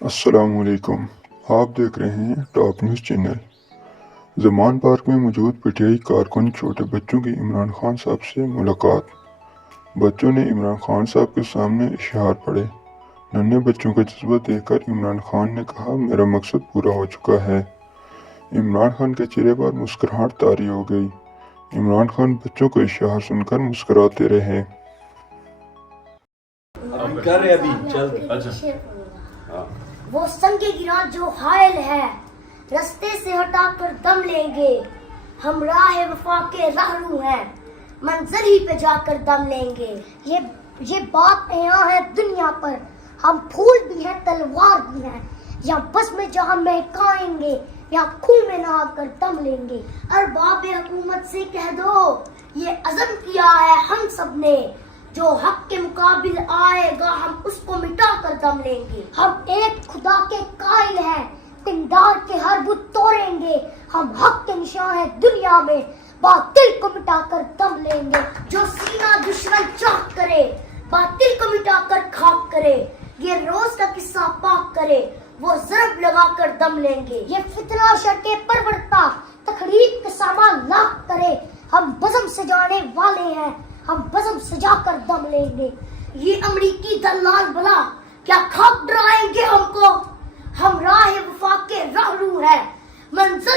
السلام علیکم، آپ دیکھ رہے ہیں ٹاپ نیوز چینل۔ زمان پارک میں موجود پٹیائی کارکن چھوٹے بچوں کی عمران خان صاحب سے ملاقات۔ بچوں نے عمران خان صاحب کے سامنے اشعار پڑھے۔ ننھے بچوں کا جذبہ دیکھ کر عمران خان نے کہا، میرا مقصد پورا ہو چکا ہے۔ عمران خان کے چہرے پر مسکراہٹ طاری ہو گئی۔ عمران خان بچوں کو اشعار سن کر مسکراتے رہے۔ وہ سنگ گرا جو حائل ہے، رستے سے ہٹا کر دم لیں گے۔ ہم راہ وفا کے رہرو ہیں، منزل ہی پہ جا کر دم لیں گے۔ یہ بات یہاں ہے دنیا پر، ہم پھول بھی ہیں تلوار بھی ہیں۔ یا بس میں جہاں مہکائیں گے، یا خون میں نہا کر دم لیں گے۔ ارباب حکومت سے کہہ دو، یہ عزم کیا ہے ہم سب نے، جو حق کے مقابل آئے گا ہم اس کو مٹا کر دم لیں گے۔ ہم ایک خدا کے قائل ہیں، پندار کے ہر بت توڑیں گے۔ ہم حق کے نشان ہیں دنیا میں، باطل کو مٹا کر دم لیں گے۔ جو سینہ دشمن چاک کرے، باطل کو مٹا کر خاک کرے، یہ روز کا قصہ پاک کرے، وہ ضرب لگا کر دم لیں گے۔ یہ فتنہ شرک پرورتا تخریب کے سامان لاکھ کرے، ہم بزم سجانے والے ہیں، ہم بزم سجا کر دم لیں گے۔ یہ امریکی دلال بلا کیا خاک ڈرائیں گے ہم کو، ہم راہ وفا کے رہرو ہیں، منزل